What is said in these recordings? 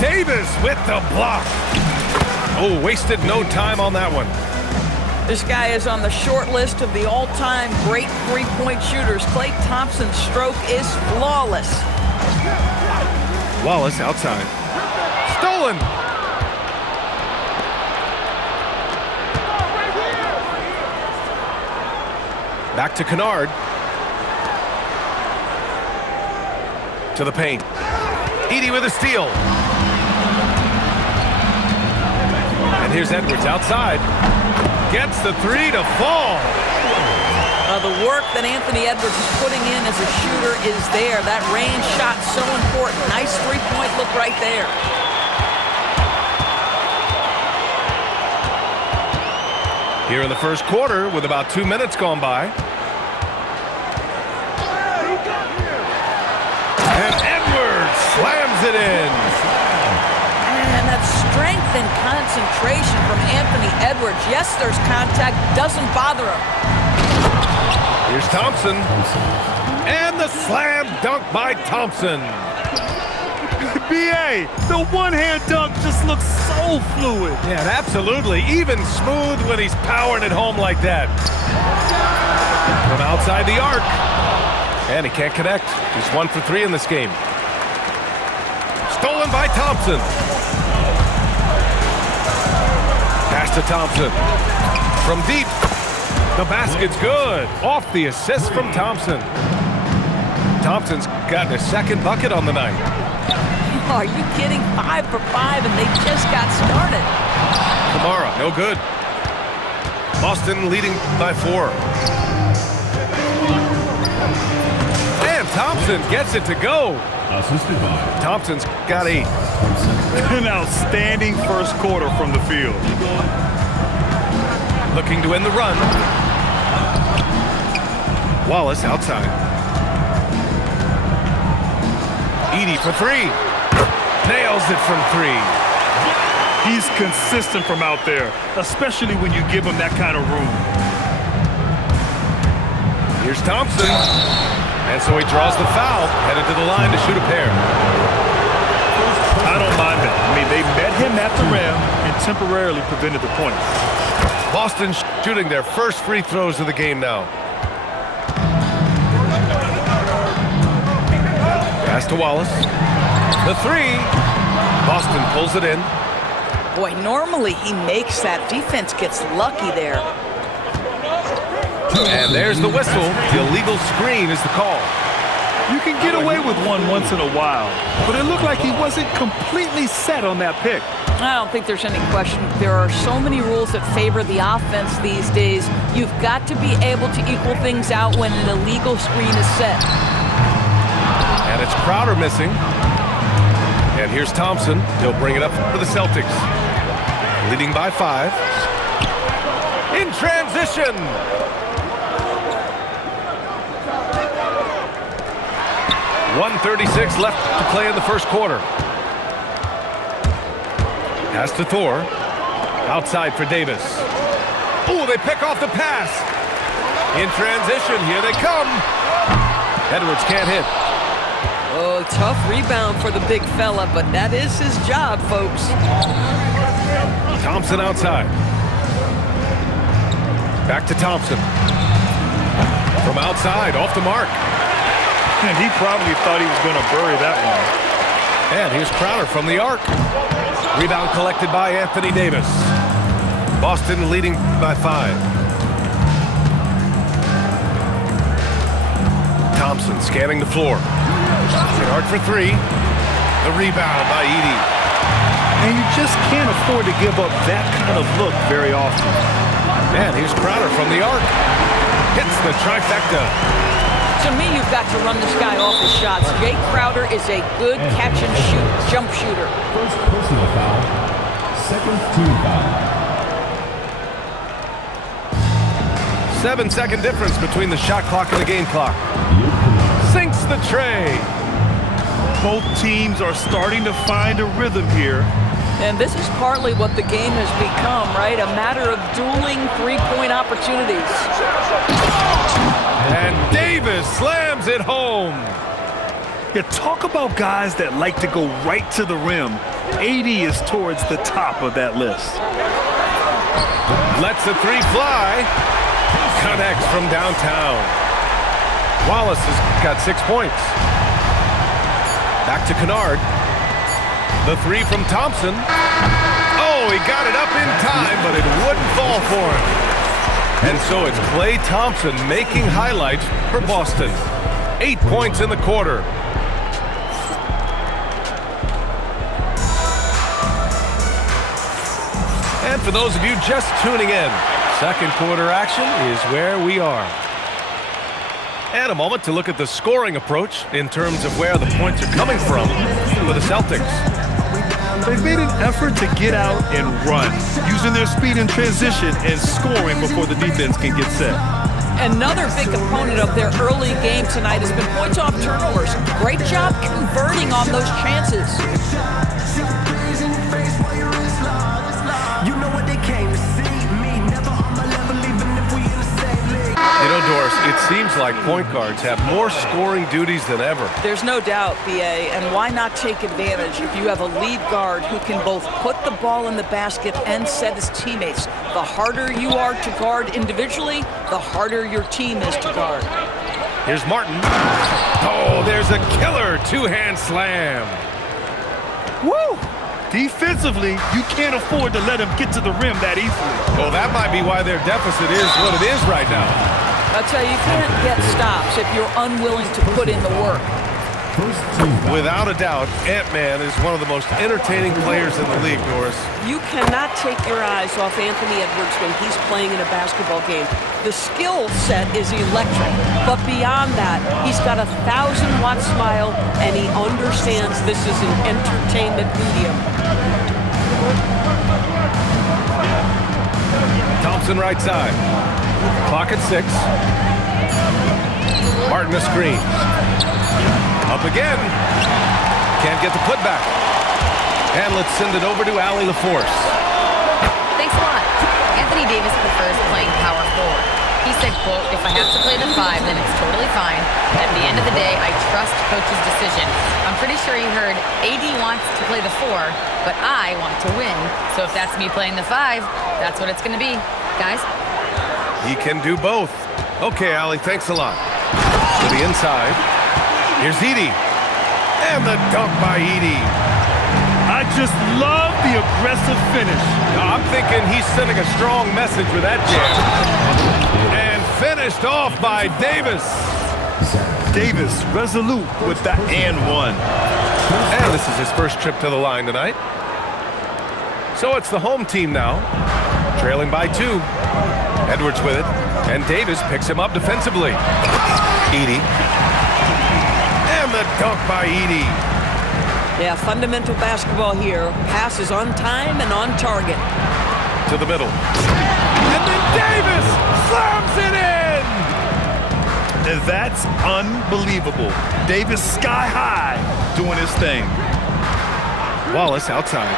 Davis with the block. Oh, wasted no time on that one. This guy is on the short list of the all-time great three-point shooters. Klay Thompson's stroke is flawless. Wallace outside. Stolen. Back to Kennard. To the paint. Edey with a steal. And here's Edwards outside. Gets the three to fall. The work that Anthony Edwards is putting in as a shooter is there. That range shot so important. Nice three-point look right there. Here in the first quarter with about 2 minutes gone by. And Edwards slams it in. And that strength and concentration from Anthony Edwards. Yes, there's contact. Doesn't bother him. Here's Thompson. And the slam dunk by Thompson. B.A., the one-hand dunk just looks so fluid. Yeah, absolutely. Even smooth when he's powering it home like that. From outside the arc. And he can't connect. He's 1 for 3 in this game. Stolen by Thompson. Pass to Thompson. From deep. The basket's good. Off the assist from Thompson. Thompson's gotten his second bucket on the night. Are you kidding? 5 for 5, and they just got started. Kamara, no good. Boston leading by 4. And Thompson gets it to go. Thompson's got 8. An outstanding first quarter from the field. Looking to end the run. Wallace outside. Edey for 3. Nails it from 3. He's consistent from out there, especially when you give him that kind of room. Here's Thompson. And so he draws the foul, headed to the line to shoot a pair. I don't mind that. I mean, they met him at the rim and temporarily prevented the point. Boston shooting their first free throws of the game now. Pass to Wallace. The 3. Boston pulls it in. Boy, normally he makes that. Defense gets lucky there. And there's the whistle. The illegal screen is the call. You can get away with one once in a while, but it looked like he wasn't completely set on that pick. I don't think there's any question. There are so many rules that favor the offense these days. You've got to be able to equal things out when an illegal screen is set. And it's Crowder missing. And here's Thompson. He'll bring it up for the Celtics. Leading by 5. In transition. .136 left to play in the first quarter. Pass to Thor. Outside for Davis. Oh, they pick off the pass. In transition, here they come. Edwards can't hit. Oh, tough rebound for the big fella, but that is his job, folks. Thompson outside. Back to Thompson. From outside, off the mark. And he probably thought he was going to bury that one. And here's Crowder from the arc. Rebound collected by Anthony Davis. Boston leading by 5. Thompson scanning the floor. Hard for 3. The rebound by Edey. And you just can't afford to give up that kind of look very often. And here's Crowder from the arc. Hits the trifecta. To me, you've got to run this guy off his shots. Jay Crowder is a good catch-and-shoot jump shooter. First personal foul, second team foul. 7-second difference between the shot clock and the game clock. Sinks the tray. Both teams are starting to find a rhythm here. And this is partly what the game has become, right? A matter of dueling three-point opportunities. And Davis slams it home. Yeah, talk about guys that like to go right to the rim. AD is towards the top of that list. Lets the three fly. Connects from downtown. Wallace has got 6 points. Back to Kennard. The three from Thompson. Oh, he got it up in time, but it wouldn't fall for him. And so it's Klay Thompson making highlights for Boston. 8 points in the quarter. And for those of you just tuning in, second quarter action is where we are. And a moment to look at the scoring approach in terms of where the points are coming from for the Celtics. They've made an effort to get out and run, using their speed in transition and scoring before the defense can get set. Another big component of their early game tonight has been points off turnovers. Great job converting on those chances. You know, Doris, it seems like point guards have more scoring duties than ever. There's no doubt, B.A., and why not take advantage if you have a lead guard who can both put the ball in the basket and set his teammates. The harder you are to guard individually, the harder your team is to guard. Here's Martin. Oh, there's a killer two-hand slam. Woo! Defensively, you can't afford to let him get to the rim that easily. Well, that might be why their deficit is what it is right now. I'll tell you, you can't get stops if you're unwilling to put in the work. Without a doubt, Ant-Man is one of the most entertaining players in the league, Doris. You cannot take your eyes off Anthony Edwards when he's playing in a basketball game. The skill set is electric, but beyond that, he's got a 1,000-watt smile, and he understands this is an entertainment medium. Thompson right side. Clock at 6. Martin a screen. Up again. Can't get the putback. And let's send it over to Allie LaForce. Thanks a lot. Anthony Davis prefers playing power forward. He said, quote, if I have to play the 5, then it's totally fine. At the end of the day, I trust coach's decision. I'm pretty sure he heard AD wants to play the 4, but I want to win. So if that's me playing the 5, that's what it's going to be. Guys? He can do both. Okay, Allie, thanks a lot. To the inside. Here's Edey. And the dunk by Edey. I just love the aggressive finish. I'm thinking he's sending a strong message with that jam. And finished off by Davis. Davis resolute with that and one. And this is his first trip to the line tonight. So it's the home team now, trailing by 2. Edwards with it, and Davis picks him up defensively. Edey. And the dunk by Edey. Yeah, fundamental basketball here. Passes on time and on target. To the middle. And then Davis slams it in! And that's unbelievable. Davis sky high doing his thing. Wallace outside.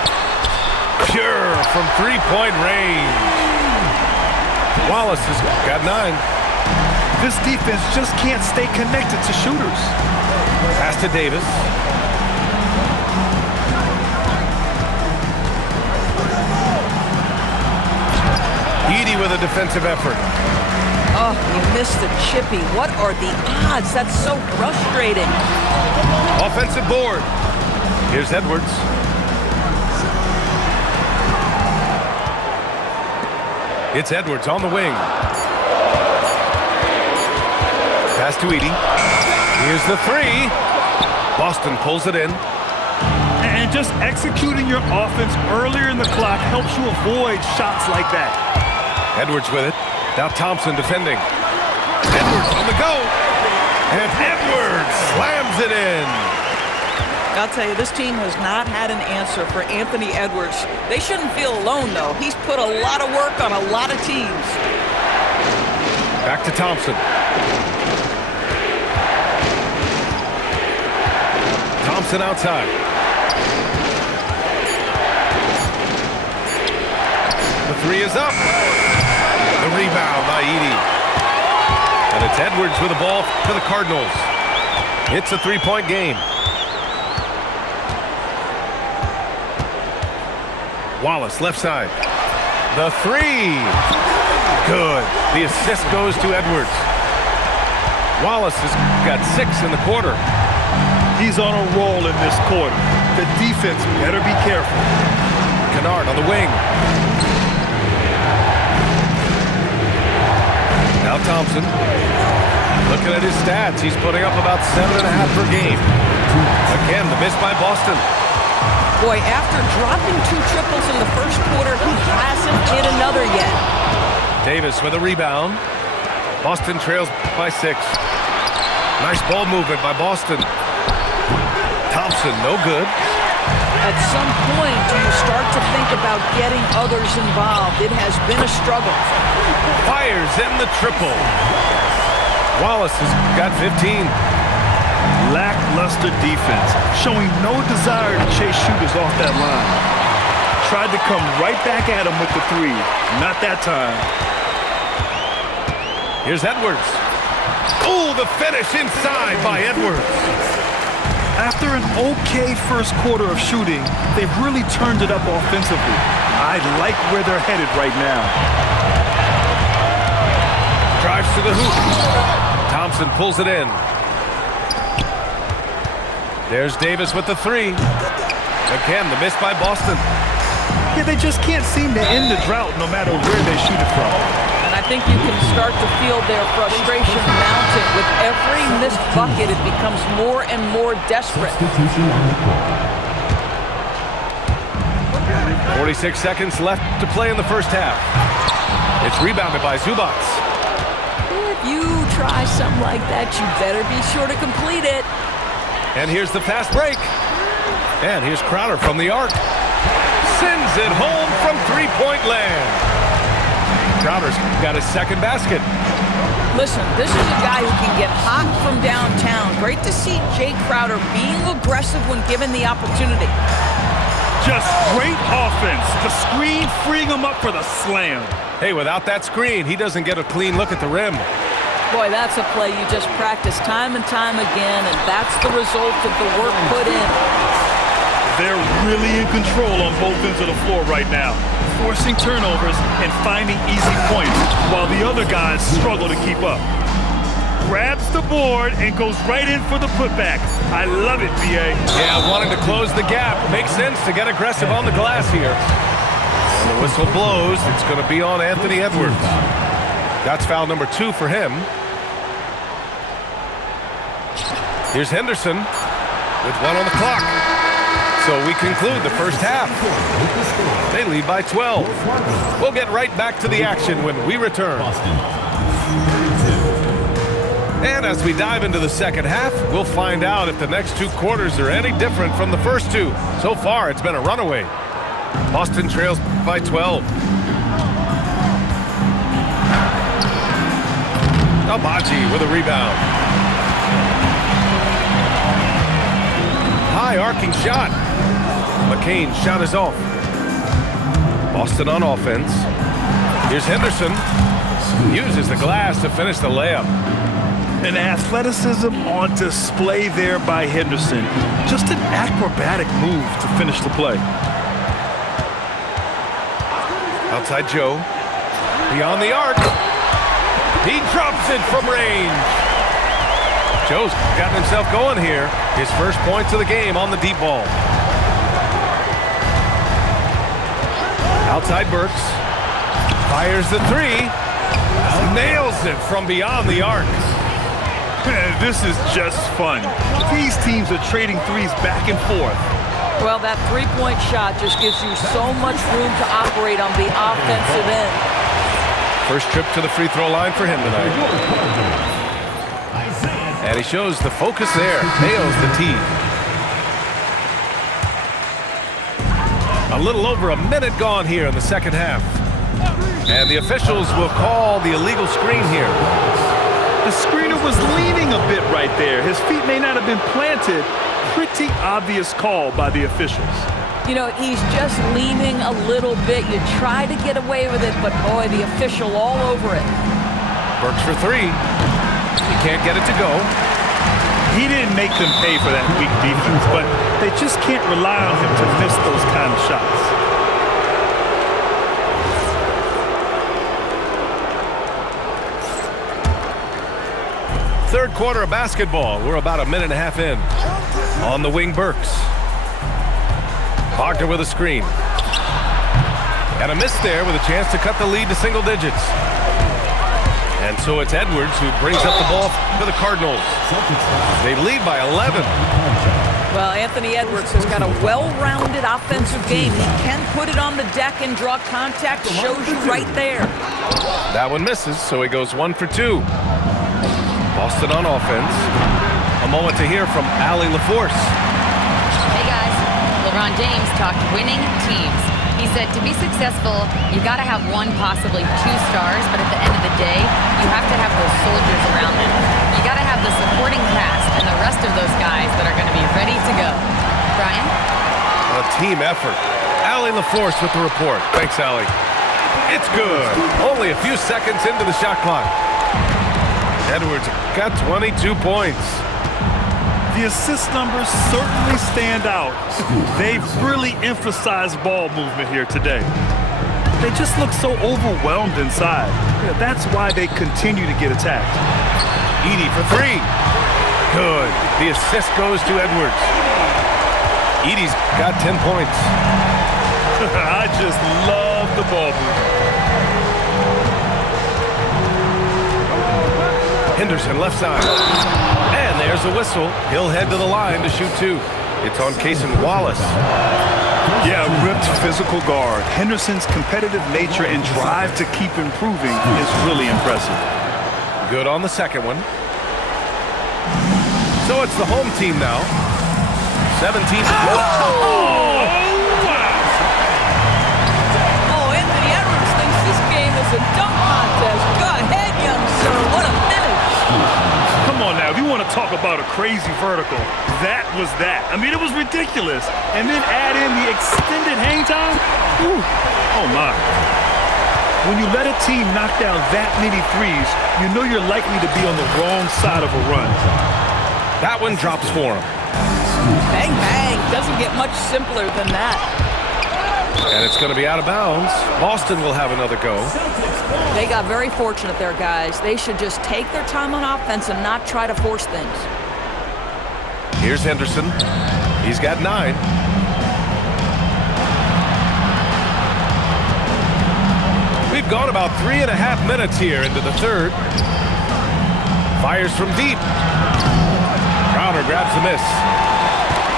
Pure from three-point range. Wallace has got 9. This defense just can't stay connected to shooters. Pass to Davis. Edey with a defensive effort. Oh, you missed the chippy. What are the odds? That's so frustrating. Offensive board. Here's Edwards. It's Edwards on the wing. Pass to Edey. Here's the 3. Boston pulls it in. And just executing your offense earlier in the clock helps you avoid shots like that. Edwards with it. Now Thompson defending. Edwards on the go. And Edwards slams it in. I'll tell you, this team has not had an answer for Anthony Edwards. They shouldn't feel alone, though. He's put a lot of work on a lot of teams. Back to Thompson. Thompson outside. The 3 is up. The rebound by Edey. And it's Edwards with the ball for the Cardinals. It's a 3-point game. Wallace, left side. The three. Good. The assist goes to Edwards. Wallace has got 6 in the quarter. He's on a roll in this quarter. The defense better be careful. Kennard on the wing. Now Thompson. Looking at his stats, he's putting up about 7.5 per game. Again, the miss by Boston. Boy, after dropping 2 triples in the first quarter, he hasn't hit another yet. Davis with a rebound. Boston trails by 6. Nice ball movement by Boston. Thompson, no good. At some point, do you start to think about getting others involved? It has been a struggle. Fires in the triple. Wallace has got 15. Lackluster defense, showing no desire to chase shooters off that line. Tried to come right back at him with the 3. Not that time. Here's Edwards. Oh, the finish inside by Edwards. After an okay first quarter of shooting, they've really turned it up offensively. I like where they're headed right now. Drives to the hoop. Thompson pulls it in. There's Davis with the 3. Again, the miss by Boston. Yeah, they just can't seem to end the drought no matter where they shoot it from. And I think you can start to feel their frustration mounting. With every missed bucket, it becomes more and more desperate. 46 seconds left to play in the first half. It's rebounded by Zubac. If you try something like that, you better be sure to complete it. And here's the fast break. And here's Crowder from the arc. Sends it home from three-point land. Crowder's got his second basket. Listen, this is a guy who can get hot from downtown. Great to see Jay Crowder being aggressive when given the opportunity. Just great offense. The screen freeing him up for the slam. Hey, without that screen, he doesn't get a clean look at the rim. Boy, that's a play you just practice time and time again, and that's the result of the work put in. They're really in control on both ends of the floor right now, forcing turnovers and finding easy points, while the other guys struggle to keep up. Grabs the board and goes right in for the putback. I love it, B.A. Yeah, wanting to close the gap. Makes sense to get aggressive on the glass here. And the whistle blows. It's going to be on Anthony Edwards. That's foul number 2 for him. Here's Henderson with 1 on the clock. So we conclude the first half. They lead by 12. We'll get right back to the action when we return. And as we dive into the second half, we'll find out if the next 2 quarters are any different from the first 2. So far, it's been a runaway. Boston trails by 12. Abaji with a rebound. High arcing shot. McCain's shot is off. Boston on offense. Here's Henderson. Uses the glass to finish the layup. An athleticism on display there by Henderson. Just an acrobatic move to finish the play. Outside Joe. Beyond the arc. He drops it from range. Joe's gotten himself going here. His first points of the game on the deep ball. Outside Burks. Fires the 3. Nails it from beyond the arc. This is just fun. These teams are trading threes back and forth. Well, that three-point shot just gives you so much room to operate on the offensive end. First trip to the free throw line for him tonight. And he shows the focus there. Nails the tee. A little over a minute gone here in the second half. And the officials will call the illegal screen here. The screener was leaning a bit right there. His feet may not have been planted. Pretty obvious call by the officials. You know, he's just leaning a little bit. You try to get away with it, but boy, the official all over it. Burks for 3. He can't get it to go. He didn't make them pay for that weak defense, but they just can't rely on him to miss those kind of shots. Third quarter of basketball. We're about a minute and a half in. On the wing, Burks. Wagner with a screen. And a miss there with a chance to cut the lead to single digits. And so it's Edwards who brings up the ball for the Cardinals. They lead by 11. Well, Anthony Edwards has got a well-rounded offensive game. He can put it on the deck and draw contact. Shows you right there. That one misses, so he goes 1 for 2. Boston on offense. A moment to hear from Allie LaForce. Hey guys, LeBron James talked winning teams. He said to be successful, you got to have one, possibly 2 stars, but at the end of the day, you have to have those soldiers around them. You got to have the supporting cast and the rest of those guys that are going to be ready to go. Brian? A team effort. Allie LaForce with the report. Thanks, Allie. It's good. Only a few seconds into the shot clock. Edwards got 22 points. The assist numbers certainly stand out. They've really emphasized ball movement here today. They just look so overwhelmed inside. Yeah, that's why they continue to get attacked. Edey for 3. Good. The assist goes to Edwards. Edey's got 10 points. I just love the ball movement. Henderson left side. And there's the whistle. He'll head to the line to shoot 2. It's on Cason Wallace. Yeah, ripped physical guard. Henderson's competitive nature and drive to keep improving is really impressive. Good on the second one. So it's the home team now. 17. Oh, Anthony Edwards thinks this game is a dunk contest. Go ahead, young sir. What a finish. Come on now, if you want to talk about a crazy vertical, that was that. I mean, it was ridiculous. And then add in the extended hang time. Whew. Oh, my. When you let a team knock down that many threes, you know you're likely to be on the wrong side of a run. That one drops for him. Bang, bang. Doesn't get much simpler than that. And it's going to be out of bounds. Boston will have another go. They got very fortunate there, guys. They should just take their time on offense and not try to force things. Here's Henderson. He's got 9. We've gone about 3.5 minutes here into the third. Fires from deep. Crowder grabs the miss.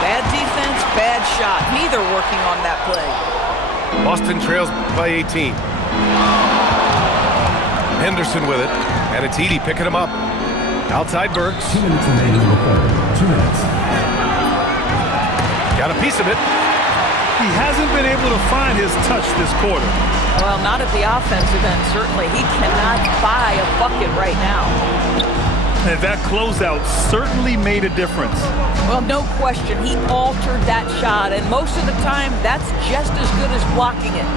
Bad defense, bad shot. Neither working on that play. Boston trails by 18. Henderson with it, and it's Edey picking him up. Outside Burks. 2 minutes remaining in the third. 2 minutes. Got a piece of it. He hasn't been able to find his touch this quarter. Well, not at the offensive end, certainly. He cannot buy a bucket right now. And that closeout certainly made a difference. Well, no question. He altered that shot, and most of the time, that's just as good as blocking it.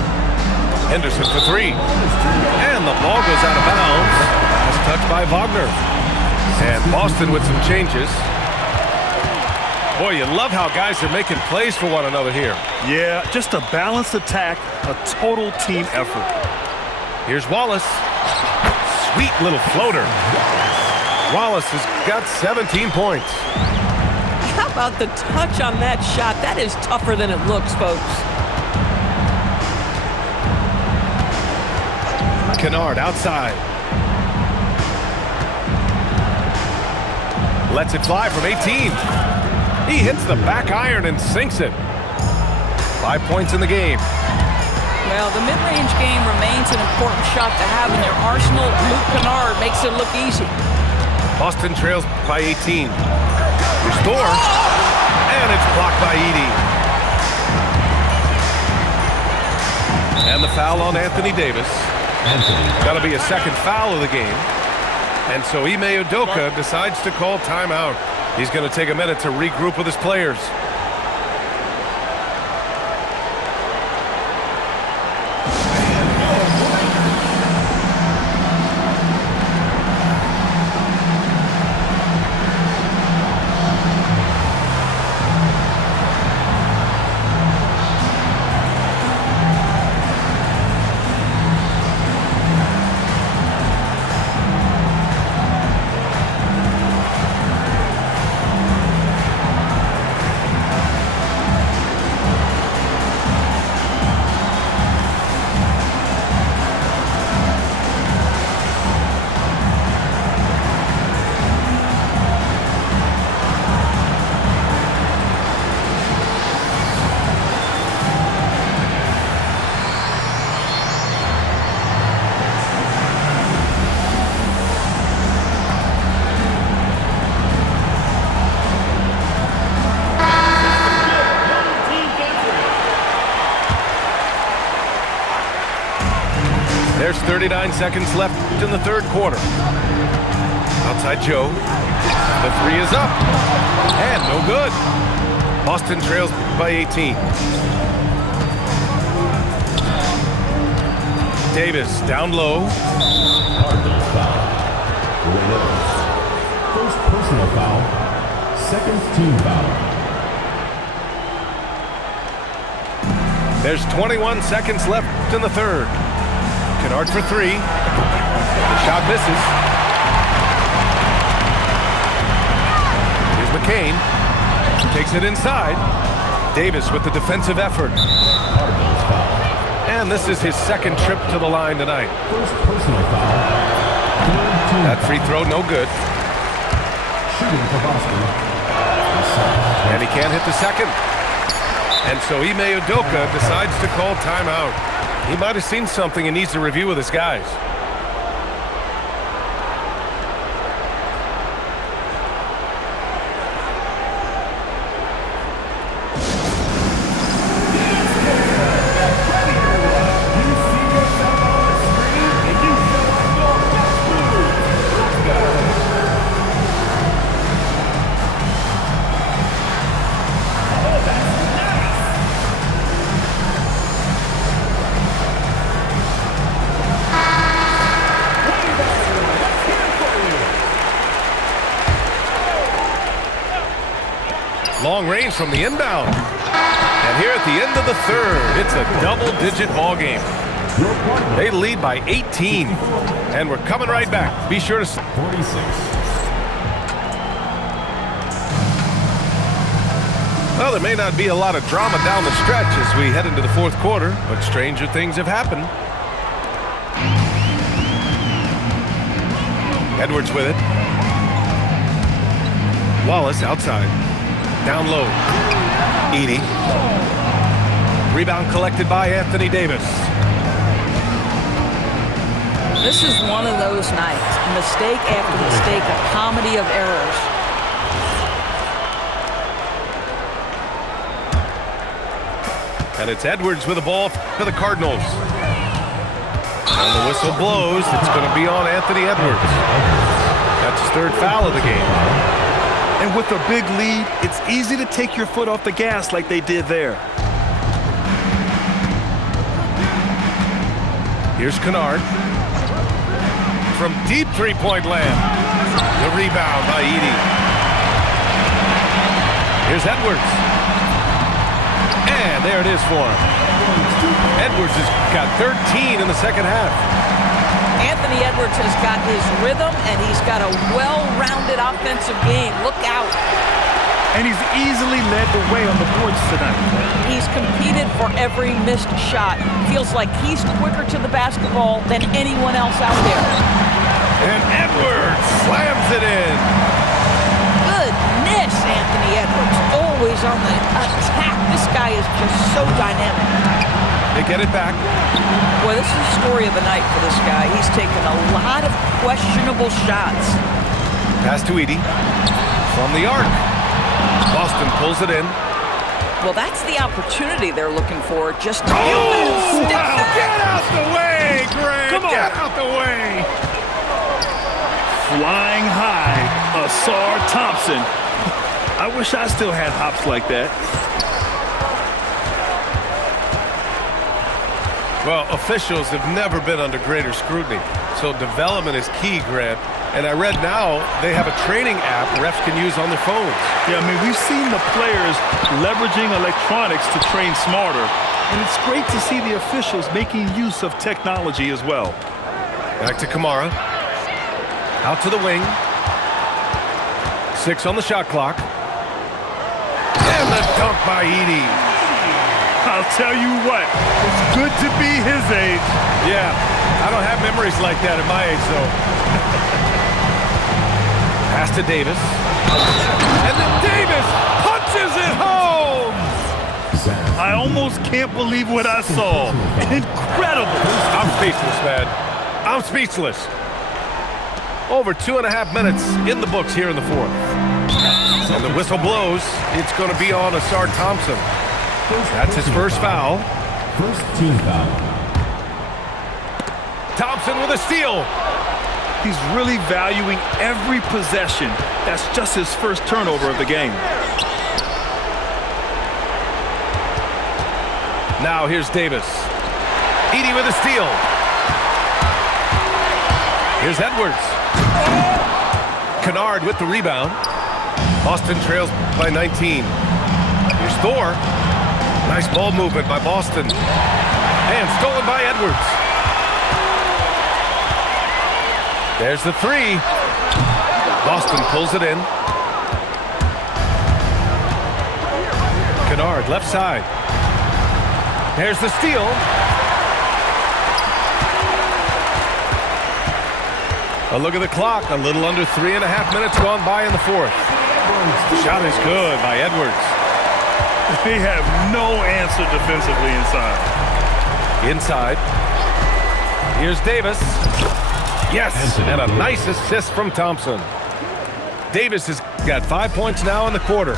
Henderson for 3. And the ball goes out of bounds. Last touch by Wagner. And Boston with some changes. Boy, you love how guys are making plays for one another here. Yeah, just a balanced attack, a total team effort. Here's Wallace. Sweet little floater. Wallace has got 17 points. How about the touch on that shot? That is tougher than it looks, folks. Kennard outside. Lets it fly from 18. He hits the back iron and sinks it. 5 points in the game. Well, the mid-range game remains an important shot to have in your arsenal. Luke Kennard makes it look easy. Boston trails by 18. Restore. And it's blocked by Edey. And the foul on Anthony Davis. That'll be a second foul of the game. And so Ime Udoka decides to call timeout. He's going to take a minute to regroup with his players. There's 39 seconds left in the third quarter. Outside Joe. The three is up. And no good. Boston trails by 18. Davis down low. Cardinals foul. First personal foul. Second team foul. There's 21 seconds left in the third. Kennard for three. The shot misses. Here's McCain. Takes it inside. Davis with the defensive effort. Cardinals foul. And this is his second trip to the line tonight. First personal foul. That free throw, no good. Shooting for Boston. And he can't hit the second. And so Ime Udoka decides to call timeout. He might have seen something and needs to review with his guys. Long range from the inbound. And here at the end of the third, it's a double-digit ball game. They lead by 18. And we're coming right back. Be sure to... 46. Well, there may not be a lot of drama down the stretch as we head into the fourth quarter, but stranger things have happened. Edwards with it. Wallace outside. Down low. Edey. Rebound collected by Anthony Davis. This is one of those nights. Mistake after mistake, a comedy of errors. And it's Edwards with the ball for the Cardinals. And the whistle blows. It's going to be on Anthony Edwards. That's his third foul of the game. And with a big lead, it's easy to take your foot off the gas like they did there. Here's Kennard. From deep three-point land. The rebound by Edey. Here's Edwards. And there it is for him. Edwards has got 13 in the second half. Anthony Edwards has got his rhythm, and he's got a well-rounded offensive game. Look out. And he's easily led the way on the boards tonight. He's competed for every missed shot. Feels like he's quicker to the basketball than anyone else out there. And Edwards slams it in. Goodness, Anthony Edwards, always on the attack. This guy is just so dynamic. They get it back. Boy, this is the story of the night for this guy. He's taken a lot of questionable shots. Pass to Edey. From the arc. Boston pulls it in. Well, that's the opportunity they're looking for. Just Oh, step wow. back. Get out the way, Greg. Come on. Get out the way. Flying high, Asar Thompson. I wish I still had hops like that. Well, officials have never been under greater scrutiny, so development is key, Grant. And I read now they have a training app refs can use on their phones. Yeah, I mean, we've seen the players leveraging electronics to train smarter, and it's great to see the officials making use of technology as well. Back to Kamara. Out to the wing. 6 on the shot clock. And the dunk by Edey. I'll tell you what, it's good to be his age. Yeah, I don't have memories like that at my age, though. Pass to Davis. And then Davis punches it home! I almost can't believe what I saw. Incredible. I'm speechless, man. I'm speechless. Over 2.5 minutes in the books here in the fourth. And the whistle blows. It's going to be on Asar Thompson. That's his first foul. First team foul. Thompson with a steal. He's really valuing every possession. That's just his first turnover of the game. Now here's Davis. Edey with a steal. Here's Edwards. Kennard with the rebound. Boston trails by 19. Here's Thor. Nice ball movement by Boston. And stolen by Edwards. There's the three. Boston pulls it in. Kennard, left side. There's the steal. A look at the clock. A little under 3.5 minutes gone by in the fourth. Shot is good by Edwards. They have no answer defensively inside. Inside. Here's Davis. Yes, and a nice assist from Thompson. Davis has got 5 points now in the quarter.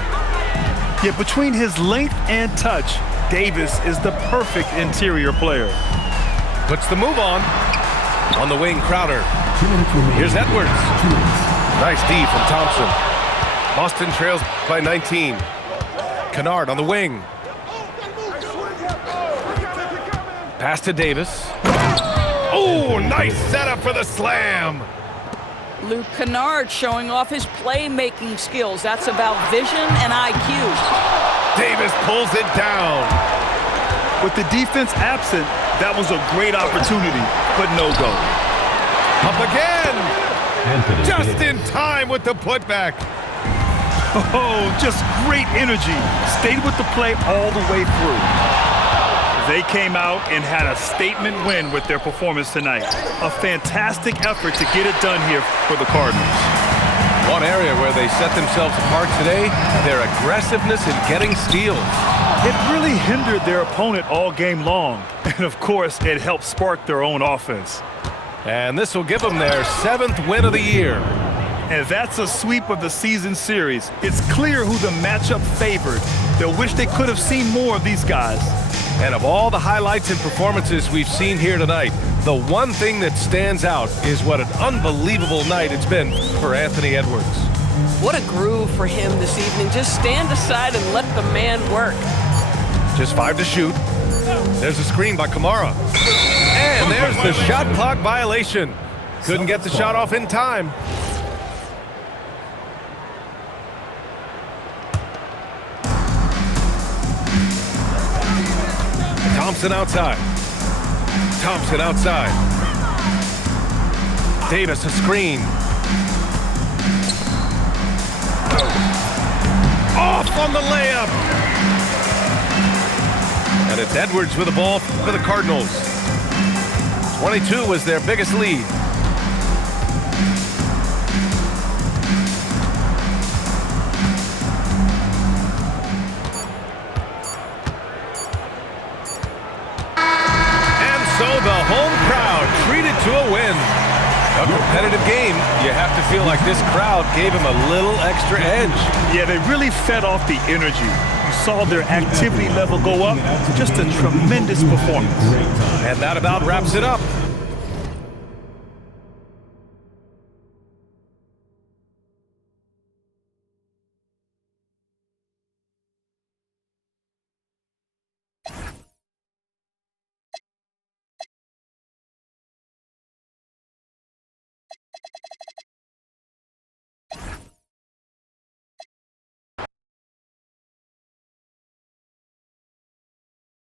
Yet between his length and touch, Davis is the perfect interior player. Puts the move on. On the wing, Crowder. Here's Edwards. Nice D from Thompson. Boston trails by 19. Kennard on the wing. Pass to Davis. Oh, nice setup for the slam. Luke Kennard showing off his playmaking skills. That's about vision and IQ. Davis pulls it down. With the defense absent, that was a great opportunity, but no go. Up again. Just in time with the putback. Oh, just great energy. Stayed with the play all the way through. They came out and had a statement win with their performance tonight. A fantastic effort to get it done here for the Cardinals. One area where they set themselves apart today, their aggressiveness in getting steals. It really hindered their opponent all game long. And of course, it helped spark their own offense. And this will give them their 7th win of the year. And that's a sweep of the season series. It's clear who the matchup favored. They'll wish they could have seen more of these guys. And of all the highlights and performances we've seen here tonight, the one thing that stands out is what an unbelievable night it's been for Anthony Edwards. What a groove for him this evening. Just stand aside and let the man work. Just 5 to shoot. There's a screen by Kamara. And there's the shot clock violation. Couldn't get the shot off in time. Thompson outside. Thompson outside. Davis a screen. Off on the layup. And it's Edwards with the ball for the Cardinals. 22 was their biggest lead. So the home crowd treated to a win. A competitive game. You have to feel like this crowd gave him a little extra edge. Yeah, they really fed off the energy. You saw their activity level go up. Just a tremendous performance. And that about wraps it up.